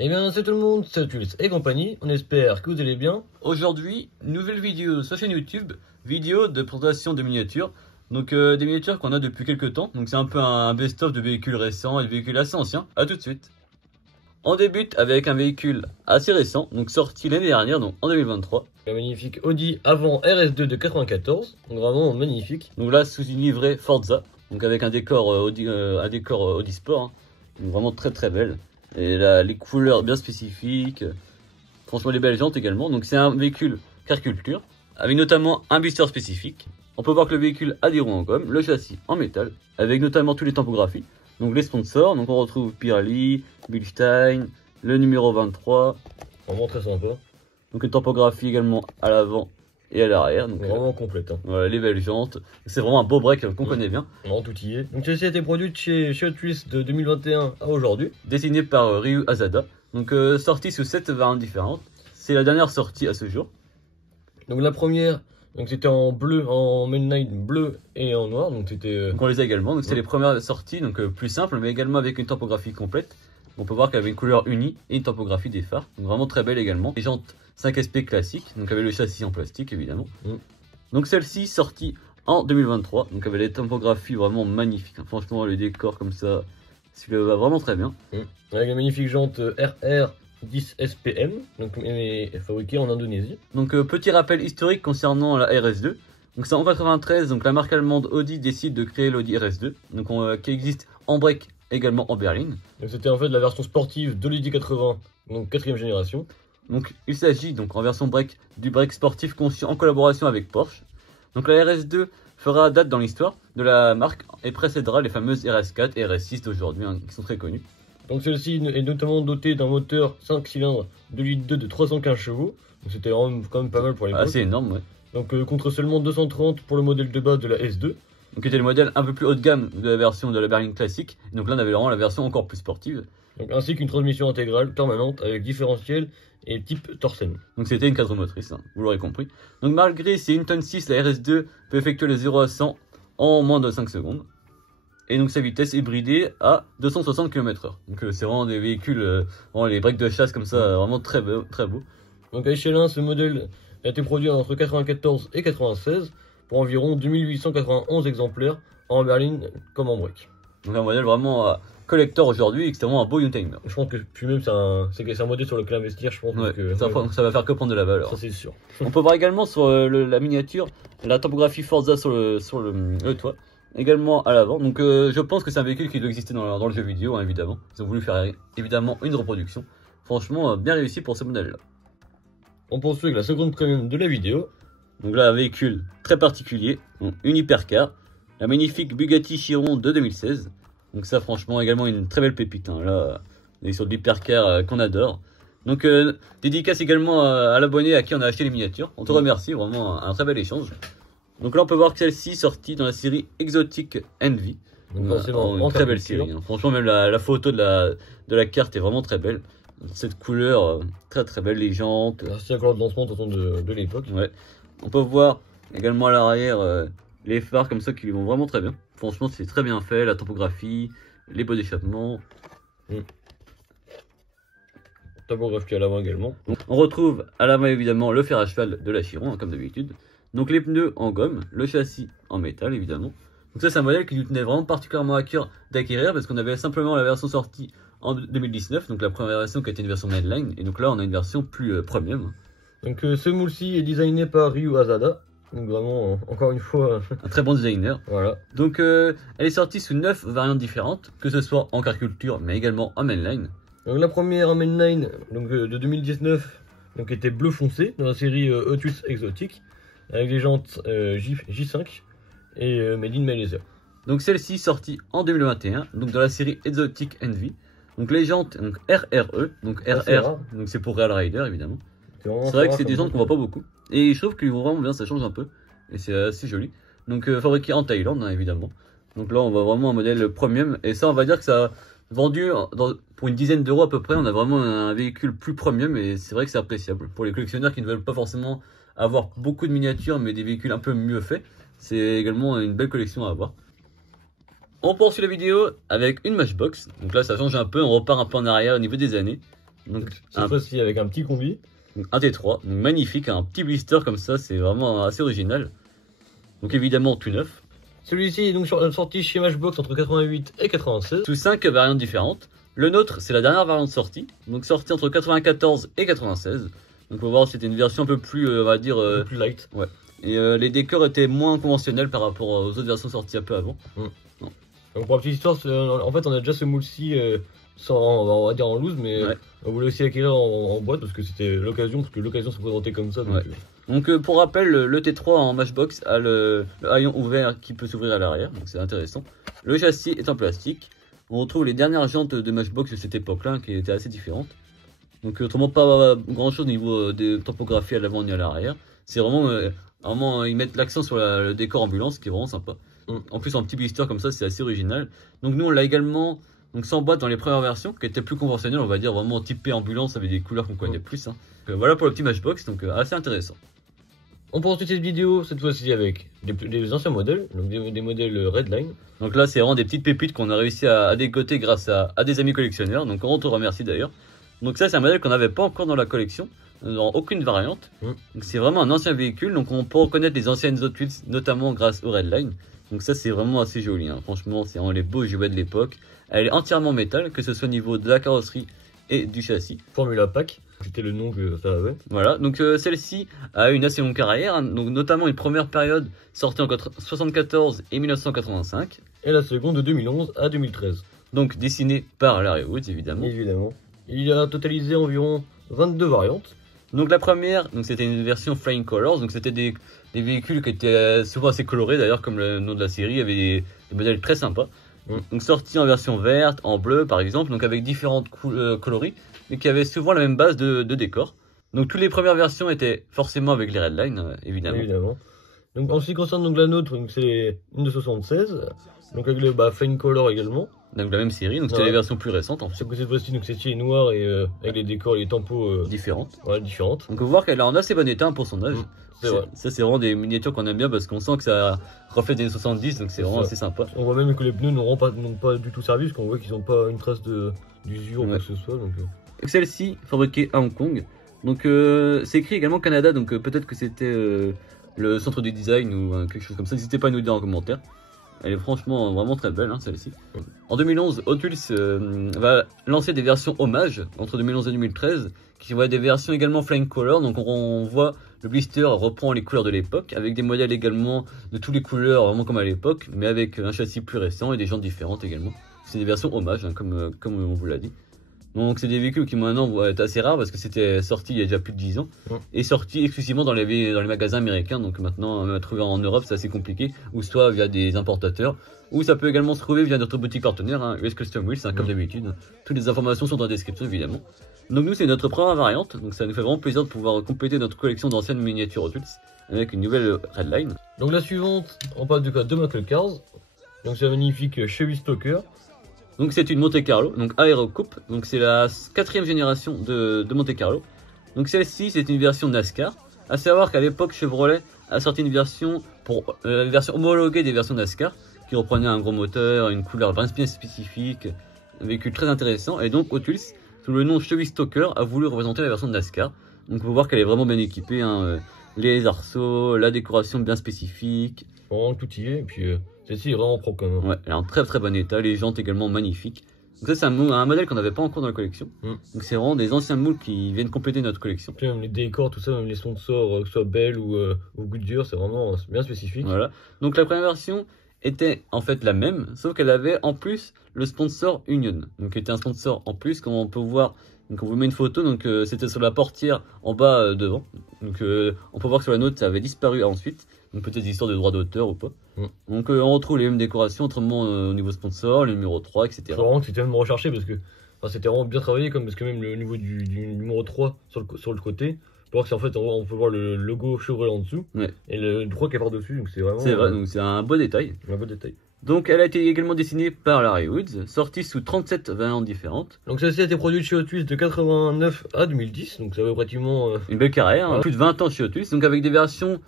Eh bien, c'est tout le monde, c'est Tulus et compagnie, on espère que vous allez bien. Aujourd'hui, nouvelle vidéo sur chaîne YouTube, vidéo de présentation de miniatures. Donc des miniatures qu'on a depuis quelques temps. Donc c'est un peu un best-of de véhicules récents et de véhicules assez anciens. A tout de suite. On débute avec un véhicule assez récent, donc sorti l'année dernière, donc en 2023. Un magnifique Audi avant RS2 de 94, donc vraiment magnifique. Donc là, sous une livrée Forza, donc avec un décor Audi Sport, hein. Donc vraiment très très belle. Et là, les couleurs bien spécifiques. Franchement, les belles jantes également. Donc c'est un véhicule car culture, avec notamment un booster spécifique. On peut voir que le véhicule a des roues en gomme, le châssis en métal, avec notamment tous les typographies. Donc les sponsors, donc on retrouve Pirelli, Bilstein, le numéro 23. Vraiment très sympa. Donc une typographie également à l'avant et à l'arrière. Donc vraiment complète. Hein. Voilà, les belles jantes. C'est vraiment un beau break qu'on connaît bien. Vraiment tout y est. Donc celle-ci a été produite chez Hot Wheels de 2021 à aujourd'hui. Dessiné par Ryu Asada. Donc sorti sous 7 variantes différentes. C'est la dernière sortie à ce jour. Donc la première, donc c'était en bleu, en mainline bleu et en noir. Donc c'était. Donc on les a également. Donc c'était les premières sorties, donc plus simples, mais également avec une typographie complète. On peut voir qu'elle avait une couleur unie et une typographie des phares. Donc vraiment très belle également. Les jantes 5SP classiques, donc avec le châssis en plastique évidemment. Donc celle-ci sortie en 2023, donc avec des typographies vraiment magnifiques. Franchement, le décor comme ça, celui-là va vraiment très bien. Avec la magnifique jante RR 10 SPM, donc fabriquée en Indonésie. Donc petit rappel historique concernant la RS2. Donc c'est en 93, donc la marque allemande Audi décide de créer l'Audi RS2, donc qui existe en break également en berline. Donc c'était en fait la version sportive de l'Audi 80, donc 4ème génération. Donc il s'agit donc en version break du break sportif conçu en collaboration avec Porsche. Donc la RS2 fera date dans l'histoire de la marque et précédera les fameuses RS4 et RS6 d'aujourd'hui, hein, qui sont très connues. Donc celle-ci est notamment dotée d'un moteur 5 cylindres de litre 2 de 315 chevaux. Donc c'était quand même pas mal pour l'époque. Assez énorme, ouais. Donc contre seulement 230 pour le modèle de base de la S2. Donc c'était le modèle un peu plus haut de gamme de la version de la berline classique. Donc là on avait vraiment la version encore plus sportive. Donc, ainsi qu'une transmission intégrale permanente avec différentiel et type Torsen. Donc c'était une quadrimotrice, hein, vous l'aurez compris. Donc malgré ses 1 tonne 6, la RS2 peut effectuer le 0 à 100 en moins de 5 secondes. Et donc sa vitesse est bridée à 260 km/h. Donc c'est vraiment des véhicules, vraiment les breaks de chasse comme ça, vraiment très beau, très beau. Donc à échelle 1, ce modèle a été produit entre 94 et 96 pour environ 2891 exemplaires en berline comme en break. Donc un modèle vraiment collector aujourd'hui, extrêmement un beau youngtimer. Je pense que puis même c'est un modèle sur lequel investir, je pense. Ouais, que, ça va faire que prendre de la valeur. Ça c'est sûr. On peut voir également sur la miniature la typographie Forza sur le toit. Également à l'avant, donc je pense que c'est un véhicule qui doit exister dans le jeu vidéo, hein, évidemment. Ils ont voulu faire évidemment une reproduction. Franchement, bien réussi pour ce modèle là. On poursuit avec la seconde premium de la vidéo. Donc là, un véhicule très particulier, une hypercar, la magnifique Bugatti Chiron de 2016. Donc ça, franchement, également une très belle pépite, hein. Là, on est sur de l'hypercar qu'on adore. Donc dédicace également à l'abonné à qui on a acheté les miniatures. On te remercie, vraiment un très bel échange. Donc là on peut voir que celle-ci sortie dans la série Exotic Envy. Donc forcément une très belle série, hein. Franchement même la photo de la carte est vraiment très belle. Cette couleur très très belle, les jantes. C'est la couleur de lancement de l'époque. Ouais. On peut voir également à l'arrière les phares comme ça qui vont vraiment très bien. Franchement c'est très bien fait, la topographie, les pots d'échappement. Topographie à l'avant également. Donc, on retrouve à l'avant évidemment le fer à cheval de la Chiron, hein, comme d'habitude. Donc les pneus en gomme, le châssis en métal évidemment. Donc ça c'est un modèle qui nous tenait vraiment particulièrement à cœur d'acquérir parce qu'on avait simplement la version sortie en 2019, donc la première version qui était une version mainline, et donc là on a une version plus premium. Donc ce moule-ci est designé par Ryu Asada, donc vraiment encore une fois un très bon designer. Voilà. Donc elle est sortie sous 9 variantes différentes, que ce soit en car culture mais également en mainline. Donc la première en mainline donc, de 2019 donc, était bleu foncé dans la série Hot Wheels Exotic, avec les jantes J5 et Made in Malaysia. Donc celle-ci sortie en 2021, donc dans la série Exotic Envy. Donc les jantes donc RRE, donc RR, donc c'est pour Real Rider évidemment. C'est vrai que c'est des jantes qu'on voit pas beaucoup. Et je trouve qu'ils vont vraiment bien, ça change un peu. Et c'est assez joli. Donc fabriqué en Thaïlande, hein, évidemment. Donc là on voit vraiment un modèle premium. Et ça on va dire que ça a vendu pour une dizaine d'euros à peu près. On a vraiment un véhicule plus premium et c'est vrai que c'est appréciable. Pour les collectionneurs qui ne veulent pas forcément avoir beaucoup de miniatures mais des véhicules un peu mieux faits, c'est également une belle collection à avoir. On poursuit la vidéo avec une Matchbox. Donc là ça change un peu, on repart un peu en arrière au niveau des années. Donc, cette fois-ci avec un petit combi. Un T3, donc magnifique, un petit blister comme ça, c'est vraiment assez original. Donc évidemment tout neuf. Celui-ci est donc sorti chez Matchbox entre 88 et 96. Sous 5 variantes différentes. Le nôtre, c'est la dernière variante sortie, donc sortie entre 94 et 96. Donc on va voir, c'était une version un peu plus, on va dire... un peu plus light. Ouais. Et les décors étaient moins conventionnels par rapport aux autres versions sorties un peu avant. Donc pour la petite histoire, en fait on a déjà ce moule-ci on va dire en loose, mais on voulait aussi acquérir en boîte parce que c'était l'occasion, parce que l'occasion se présentait comme ça. Donc pour rappel, le T3 en Matchbox a le haillon ouvert qui peut s'ouvrir à l'arrière, donc c'est intéressant. Le châssis est en plastique. On retrouve les dernières jantes de Matchbox de cette époque-là qui étaient assez différentes. Donc autrement pas grand chose au niveau des topographies à l'avant ni à l'arrière. C'est vraiment ils mettent l'accent sur le décor ambulance qui est vraiment sympa. En plus en petit blister comme ça c'est assez original. Donc nous on l'a également donc sans boîte dans les premières versions qui étaient plus conventionnelles, on va dire vraiment typé ambulance avec des couleurs qu'on connaît plus. Voilà pour le petit Matchbox, donc assez intéressant. On poursuit cette vidéo cette fois-ci avec des anciens modèles, donc des modèles Redline. Donc là c'est vraiment des petites pépites qu'on a réussi à dégoter grâce à des amis collectionneurs, donc on te remercie d'ailleurs. Donc ça c'est un modèle qu'on n'avait pas encore dans la collection, dans aucune variante. Donc c'est vraiment un ancien véhicule, donc on peut reconnaître les anciennes Hot Wheels notamment grâce au Redline. Donc ça c'est vraiment assez joli, franchement c'est vraiment les beaux jouets de l'époque. Elle est entièrement métal, que ce soit au niveau de la carrosserie et du châssis. Formula Pack, c'était le nom que ça avait. Voilà, donc celle-ci a une assez longue carrière, donc notamment une première période sortie en 1974 et 1985. Et la seconde de 2011 à 2013. Donc dessinée par Larry Woods évidemment. Il a totalisé environ 22 variantes. Donc la première, c'était une version Flying Colors, donc c'était des véhicules qui étaient souvent assez colorés d'ailleurs comme le nom de la série, il y avait des modèles très sympas. Donc sorti en version verte, en bleu par exemple, donc avec différentes coloris, mais qui avaient souvent la même base de décor. Donc toutes les premières versions étaient forcément avec les Redline, évidemment. Donc en ce qui concerne donc la nôtre, c'est une de 76, donc avec le Flying Color également. Donc la même série, donc c'était les versions plus récentes en fait. Sauf que cette fois-ci, c'est noir et avec les décors et les tampos différentes. différentes. Donc on peut voir qu'elle est en assez bon état pour son âge. Ça c'est vraiment des miniatures qu'on aime bien parce qu'on sent que ça reflète des années 70, donc c'est vraiment assez sympa. On voit même que les pneus n'ont pas du tout servi, parce qu'on voit qu'ils n'ont pas une trace d'usure ou quoi que ce soit. Celle-ci, fabriquée à Hong Kong. Donc c'est écrit également Canada, donc peut-être que c'était le centre du design ou quelque chose comme ça. N'hésitez pas à nous dire en commentaire. Elle est franchement vraiment très belle, celle-ci. En 2011, Hot Wheels va lancer des versions hommage entre 2011 et 2013, qui vont être des versions également Flying Color. Donc on voit le blister reprend les couleurs de l'époque, avec des modèles également de toutes les couleurs, vraiment comme à l'époque, mais avec un châssis plus récent et des jantes différentes également. C'est des versions hommage, comme on vous l'a dit. Donc c'est des véhicules qui maintenant vont être assez rares parce que c'était sorti il y a déjà plus de 10 ans et sorti exclusivement dans les magasins américains. Donc maintenant à trouver en Europe c'est assez compliqué, ou soit via des importateurs, ou ça peut également se trouver via notre boutique partenaire, US Custom Wheels, comme d'habitude. Toutes les informations sont dans la description évidemment. Donc nous c'est notre première variante, donc ça nous fait vraiment plaisir de pouvoir compléter notre collection d'anciennes miniatures Hot Wheels avec une nouvelle Redline. Donc la suivante, on parle du cas de Muscle Cars. Donc c'est un magnifique Chevy Stalker. Donc c'est une Monte Carlo, donc Aero Coupe, donc c'est la 4e génération de Monte Carlo. Donc celle-ci c'est une version NASCAR, à savoir qu'à l'époque Chevrolet a sorti une version version homologuée des versions NASCAR, qui reprenait un gros moteur, une couleur bien spécifique, un véhicule très intéressant, et donc Hot Wheels, sous le nom Chevy Stalker, a voulu représenter la version de NASCAR. Donc on peut voir qu'elle est vraiment bien équipée, les arceaux, la décoration bien spécifique. Vraiment tout y est, et puis celle-ci est vraiment propre quand même. Ouais, elle est en très bon état, les jantes également magnifiques. Donc ça c'est un modèle qu'on n'avait pas encore dans la collection. Donc c'est vraiment des anciens moules qui viennent compléter notre collection. Puis même les décors, tout ça, même les sponsors, que ce soit Bell ou Goodyear, c'est vraiment bien spécifique. Voilà. Donc la première version était en fait la même, sauf qu'elle avait en plus le sponsor Union. Donc qui était un sponsor en plus, comme on peut voir. Donc on vous met une photo, donc c'était sur la portière en bas devant. Donc on peut voir que sur la nôtre ça avait disparu ensuite. Donc peut-être histoire de droit d'auteur ou pas. Donc on retrouve les mêmes décorations, autrement au niveau sponsor, le numéro 3, etc. C'est vraiment que c'était même recherché parce que c'était vraiment bien travaillé, parce que même le niveau du numéro 3 sur le côté, pour voir que c'est en fait on peut voir le logo Chevrolet en dessous et le 3 qui est par dessus, donc c'est vraiment. C'est vrai, donc c'est un beau détail. Un beau détail. Donc elle a été également dessinée par Larry Woods, sortie sous 37 variantes différentes. Donc celle-ci a été produite chez Hot Wheels de 89 à 2010, donc ça va pratiquement... une belle carrière, plus de 20 ans chez Hot Wheels, donc avec des versions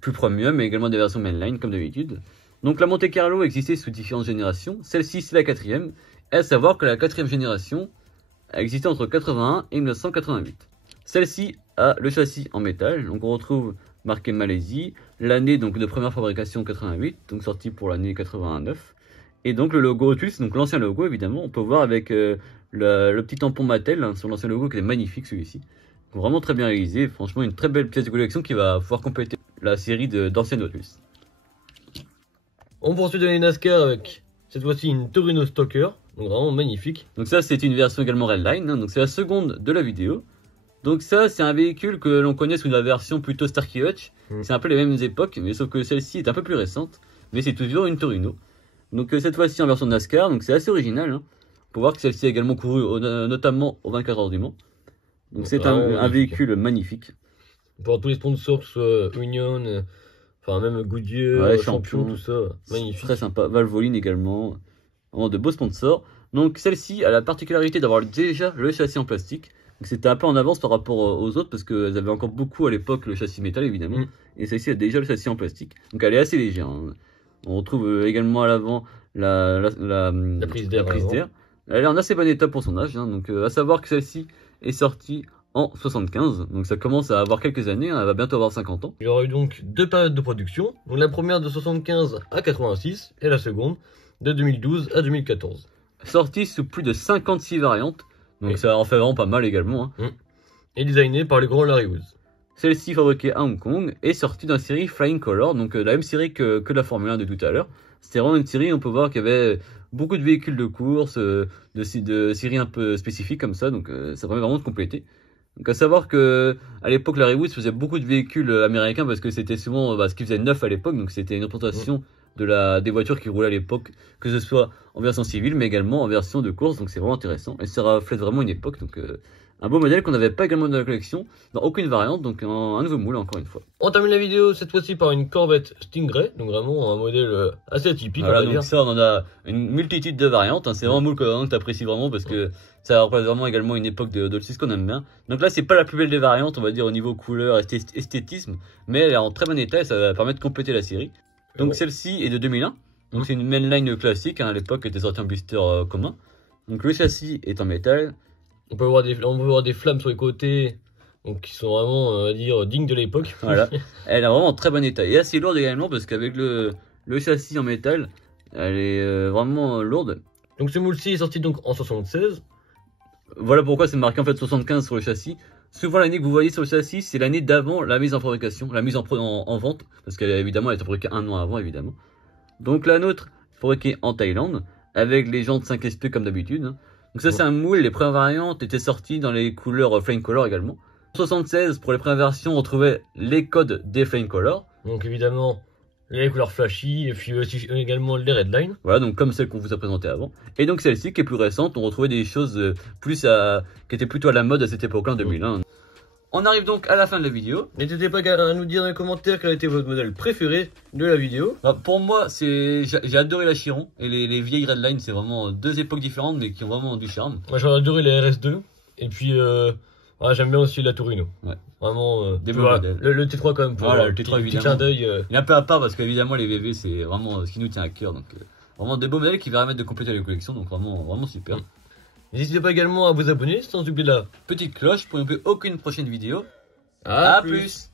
plus premium, mais également des versions mainline comme d'habitude. Donc la Monte Carlo existait sous différentes générations, celle-ci c'est la 4e, et à savoir que la 4e génération existait entre 81 et 1988. Celle-ci a le châssis en métal, donc on retrouve marqué Malaisie, l'année donc de première fabrication 88, donc sortie pour l'année 89, et donc le logo Hot Wheels, donc l'ancien logo évidemment, on peut voir avec le petit tampon Mattel hein, sur l'ancien logo qui est magnifique celui-ci. Vraiment très bien réalisé, franchement une très belle pièce de collection qui va pouvoir compléter la série d'anciennes Hot Wheels. On poursuit dans les NASCAR avec cette fois-ci une Torino Stalker, donc vraiment magnifique. Donc ça c'est une version également Redline, hein, donc c'est la seconde de la vidéo. Donc ça c'est un véhicule que l'on connaît sous la version plutôt Starkey Hutch, c'est un peu les mêmes époques, mais sauf que celle-ci est un peu plus récente, mais c'est toujours une Torino. Donc cette fois-ci en version NASCAR, donc c'est assez original, hein. On peut voir que celle-ci a également couru notamment aux 24 heures du Mans. Donc c'est un véhicule magnifique. Pour tous les sponsors, que ce soit Union, enfin même Goodyear, Champion, tout ça, magnifique. Très sympa, Valvoline également, vraiment de beaux sponsors. Donc celle-ci a la particularité d'avoir déjà le châssis en plastique. C'était un peu en avance par rapport aux autres parce qu'elles avaient encore beaucoup à l'époque le châssis métal évidemment. Et celle-ci a déjà le châssis en plastique. Donc elle est assez légère. Hein. On retrouve également à l'avant la prise d'air. Elle est en assez bon état pour son âge. Hein. Donc à savoir que celle-ci est sortie en 75. Donc ça commence à avoir quelques années. Hein. Elle va bientôt avoir 50 ans. Il y aura eu donc deux périodes de production. Donc la première de 75 à 86 et la seconde de 2012 à 2014. Sortie sous plus de 56 variantes. Donc ça en fait vraiment pas mal également. Hein. Et designé par le grand Larry Woods. Celle-ci fabriquée à Hong Kong est sortie dans la série Flying Color, donc la même série que la Formule 1 de tout à l'heure. C'était vraiment une série, on peut voir qu'il y avait beaucoup de véhicules de course, de séries un peu spécifiques comme ça, donc ça permet vraiment de compléter. Donc à savoir que à l'époque Larry Woods faisait beaucoup de véhicules américains parce que c'était souvent ce qu'il faisait neuf à l'époque, donc c'était une représentation des voitures qui roulaient à l'époque, que ce soit en version civile mais également en version de course, donc c'est vraiment intéressant et ça reflète vraiment une époque, donc un beau modèle qu'on n'avait pas également dans la collection, dans aucune variante, donc un nouveau moule encore une fois. On termine la vidéo cette fois-ci par une Corvette Stingray, donc vraiment un modèle assez atypique. Voilà, donc ça on en a une multitude de variantes, hein. C'est vraiment un moule que tu apprécies vraiment parce que ça représente vraiment également une époque de qu'on aime bien. Donc là c'est pas la plus belle des variantes, on va dire au niveau couleur, esthétisme, mais elle est en très bon état et ça va permettre de compléter la série. Donc celle-ci est de 2001, donc c'est une mainline classique, hein. À l'époque elle était sortie en blister commun. Donc le châssis est en métal. On peut voir des flammes sur les côtés, donc qui sont vraiment, on va dire, dignes de l'époque. Voilà. Elle est vraiment en très bon état et assez lourde également parce qu'avec le châssis en métal, elle est vraiment lourde. Donc ce moule-ci est sorti donc en 76. Voilà pourquoi c'est marqué en fait 75 sur le châssis. Souvent l'année que vous voyez sur le châssis, c'est l'année d'avant la mise en fabrication, la mise en vente, parce qu'évidemment elle est fabriquée un an avant évidemment. Donc la nôtre, fabriquée en Thaïlande, avec les jantes 5 SP comme d'habitude. Hein. Donc ça c'est un moule, les premières variantes étaient sorties dans les couleurs Flying Color également. En 76, pour les premières versions, on retrouvait les codes des Flying Color. Donc évidemment, les couleurs flashy, et puis aussi également les Redline. Voilà, donc comme celle qu'on vous a présentée avant. Et donc celle-ci qui est plus récente, on retrouvait des choses qui étaient plutôt à la mode à cette époque-là, en 2001. On arrive donc à la fin de la vidéo. N'hésitez pas à nous dire dans les commentaires quel a été votre modèle préféré de la vidéo. Pour moi, j'ai adoré la Chiron et les vieilles Redline, c'est vraiment deux époques différentes mais qui ont vraiment du charme. Moi j'ai adoré les RS2 et puis j'aime bien aussi la Torino. Ouais. Vraiment des beaux modèles. Le T3 quand même. Voilà, le T3 évidemment. Clin d'œil. Il est un peu à part parce qu'évidemment les VV c'est vraiment ce qui nous tient à cœur, donc vraiment des beaux modèles qui permettent de compléter les collections, donc vraiment super. N'hésitez pas également à vous abonner sans oublier la petite cloche pour ne louper aucune prochaine vidéo. À plus.